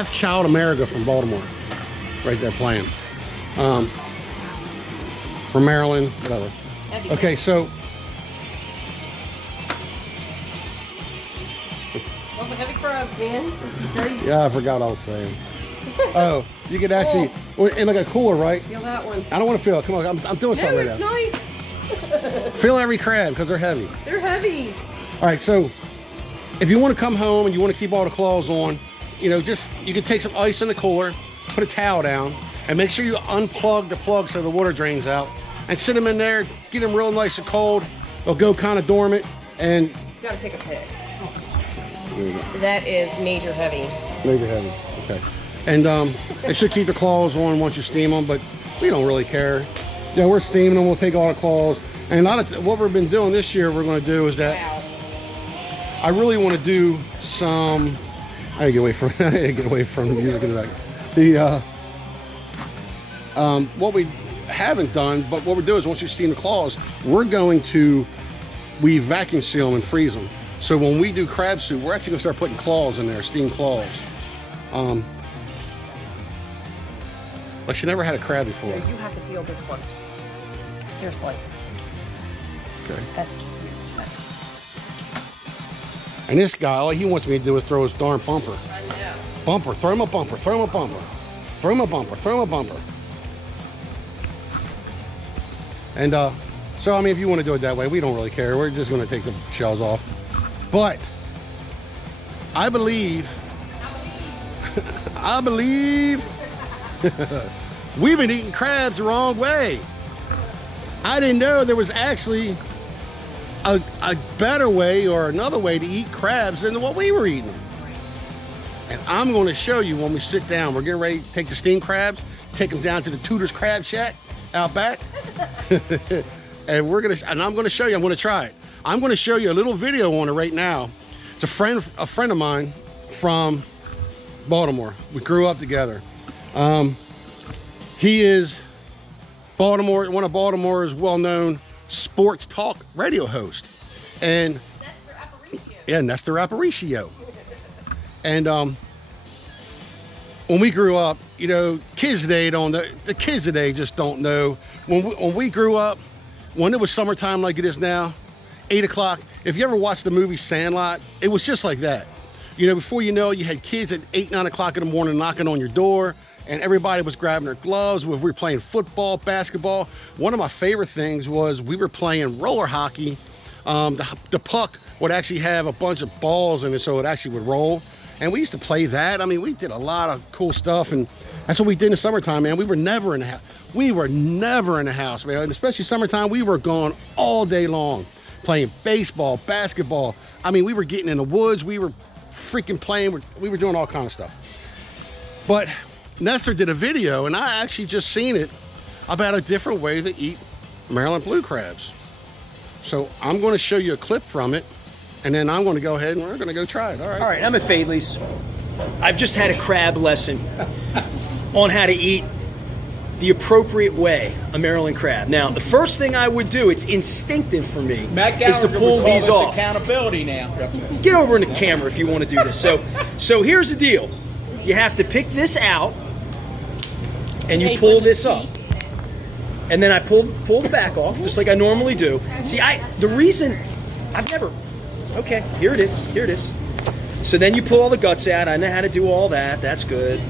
Half Child America from Baltimore. Right there playing. From Maryland, whatever. Okay, so. Well, the heavy crabs, man. Yeah, I forgot what I was saying. Oh, you could actually, in like a cooler, right? Feel that one. I don't want to feel it. Come on, I'm doing something right now. Nice. Feel every crab because they're heavy. They're heavy. All right, so if you want to come home and you want to keep all the claws on, you know, just, you can take some ice in the cooler, put a towel down, and make sure you unplug the plug so the water drains out, and sit them in there, get them real nice and cold. They'll go kind of dormant, and... You gotta take a pic. That is major heavy. Major heavy, okay. And it should keep the claws on once you steam them, but we don't really care. Yeah, we're steaming them, we'll take all the claws. And a lot of what we've been doing this year, we're gonna do is that, I really want to do some, I gotta get away from, I gotta get away from the music in the back. What we haven't done, but what we do is once you steam the claws, we vacuum seal them and freeze them. So when we do crab soup, we're actually gonna start putting claws in there, steamed claws. Like she never had a crab before. You have to feel this one. Seriously. Okay. That's... And this guy, all he wants me to do is throw his darn bumper. I know. Bumper, throw him a bumper, throw him a bumper. Throw him a bumper, throw him a bumper. And so, I mean, if you want to do it that way, we don't really care. We're just going to take the shells off. But I believe we've been eating crabs the wrong way. I didn't know there was actually a better way or another way to eat crabs than what we were eating. And I'm going to show you when we sit down. We're getting ready to take the steamed crabs, take them down to the Tudor's Crab Shack out back. And I'm going to show you, I'm going to try it. I'm going to show you a little video on it right now. It's a friend of mine from Baltimore. We grew up together. He is one of Baltimore's well-known sports talk radio host. And Nestor Aparicio. yeah, Nestor Aparicio. And when we grew up, you know, kids today the kids today just don't know. When we grew up, when it was summertime like it is now, 8 o'clock, if you ever watched the movie Sandlot, it was just like that. You know, before you know, you had kids at 8, 9 o'clock in the morning knocking on your door, and everybody was grabbing their gloves. We were playing football, basketball. One of my favorite things was we were playing roller hockey. The puck would actually have a bunch of balls in it, so it actually would roll. And we used to play that. I mean, we did a lot of cool stuff, and that's what we did in the summertime, man. We were never in the house. We were never in the house, man. And especially summertime, we were gone all day long, playing baseball, basketball. I mean, we were getting in the woods. We were freaking playing. We were doing all kinds of stuff. But Nestor did a video, and I actually just seen it about a different way to eat Maryland blue crabs. So I'm going to show you a clip from it, and then I'm going to go ahead and we're going to go try it. All right, I'm at Fadley's. I've just had a crab lesson on how to eat the appropriate way a Maryland crab. Now, the first thing I would do, it's instinctive for me, is to pull these off. Accountability now. Get over in the camera if you want to do this. So here's the deal. You have to pick this out, and you pull this up. And then I pull the back off, just like I normally do. See, the reason I've never... Okay, here it is. So then you pull all the guts out. I know how to do all that. That's good.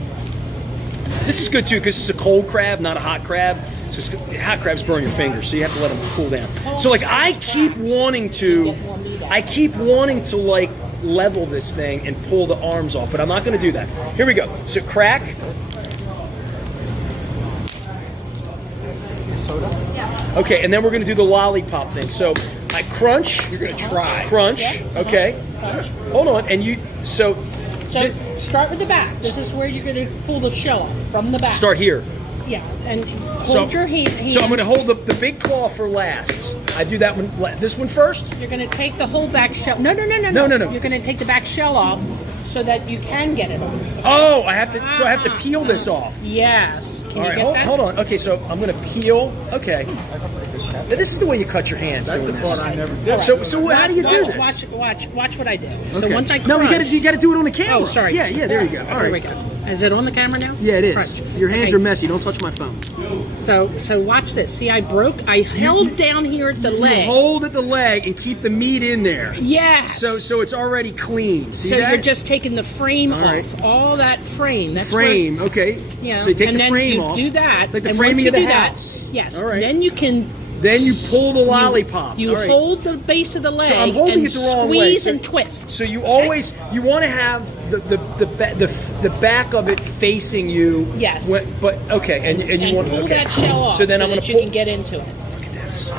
This is good too, because it's a cold crab, not a hot crab. So hot crabs burn your fingers, so you have to let them cool down. So like I keep wanting to like level this thing and pull the arms off, but I'm not going to do that. Here we go. So crack. Okay, and then we're going to do the lollipop thing. So I crunch. You're going to try. Crunch. Yeah. Okay. Hold on. And you, So start with the back. This is where you're going to pull the shell off, from the back. Start here. Yeah, and hold your hand. So I'm going to hold the big claw for last. I do that one. This one first. You're going to take the whole back shell. No. No. You're going to take the back shell off so that you can get it off. Oh, I have to. So I have to peel this off. Yes. Can All you right. get that? Hold on. Okay. So I'm going to peel. Okay. Now, this is the way you cut your hands. That's doing the part this. I never did. So how do you do this? Watch what I do. So Okay. once I No, crunch, you got to do it on the camera. Oh, sorry. Yeah. There you go. All There right. we go. Is it on the camera now? Yeah, it is. Right. Your hands Okay. are messy. Don't touch my phone. So watch this. See, I held down here at the You leg. hold at the leg and keep the meat in there. Yes. So it's already clean. See So that? you're just taking the frame All right. off. All that frame. That's frame. Where, Okay. you know, So you take and the then frame you off. do that. Like the and framing once you of the do house. that, yes. All right. Then you can. Then you pull the lollipop. You All right. hold the base of the leg I'm holding and it the wrong way. squeeze So- and twist. So you always you want to have the back of it facing you. Yes. But okay, and you And want pull okay. that shell off So then I'm that going to you pull. can get into it. Look at this.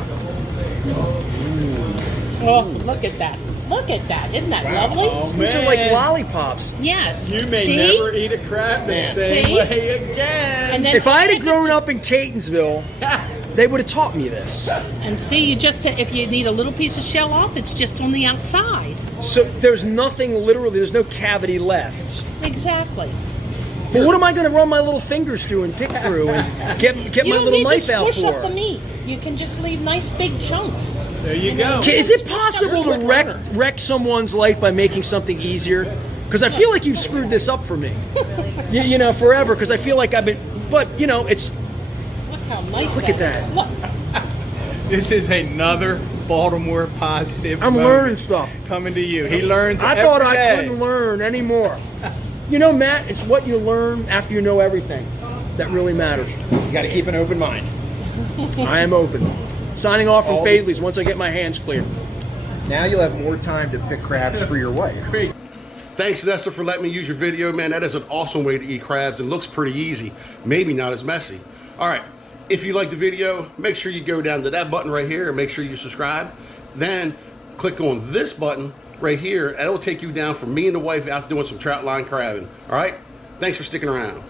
Oh, look at that. Look at that. Isn't that lovely? These are like lollipops. Yes. You may See? never eat a crab the same See? way again. And then If I had grown up in Catonsville, they would have taught me this. And see, you just if you need a little piece of shell off, it's just on the outside. So there's nothing literally. There's no cavity left. Exactly. But what am I going to run my little fingers through and pick through and get You my don't little need knife to out squish up for? the meat. You can just leave nice big chunks. There you go. Okay, is it possible to wreck someone's life by making something easier? Because I feel like you've screwed this up for me. you know, forever. Because I feel like I've been. But you know, it's. Look how nice Look at that. is. Look. This is another Baltimore positive. I'm moment learning stuff. coming to you. He learns. I thought every I day. couldn't learn anymore. You know, Matt, it's what you learn after you know everything that really matters. You got to keep an open mind. I am open. Signing off from All the- Fadley's once I get my hands clear. Now you'll have more time to pick crabs for your wife. Great. Thanks, Nestor, for letting me use your video, man. That is an awesome way to eat crabs and looks pretty easy. Maybe not as messy. All right. If you like the video, make sure you go down to that button right here and make sure you subscribe. Then click on this button right here, and it'll take you down for me and the wife out doing some trout line crabbing. All right? Thanks for sticking around.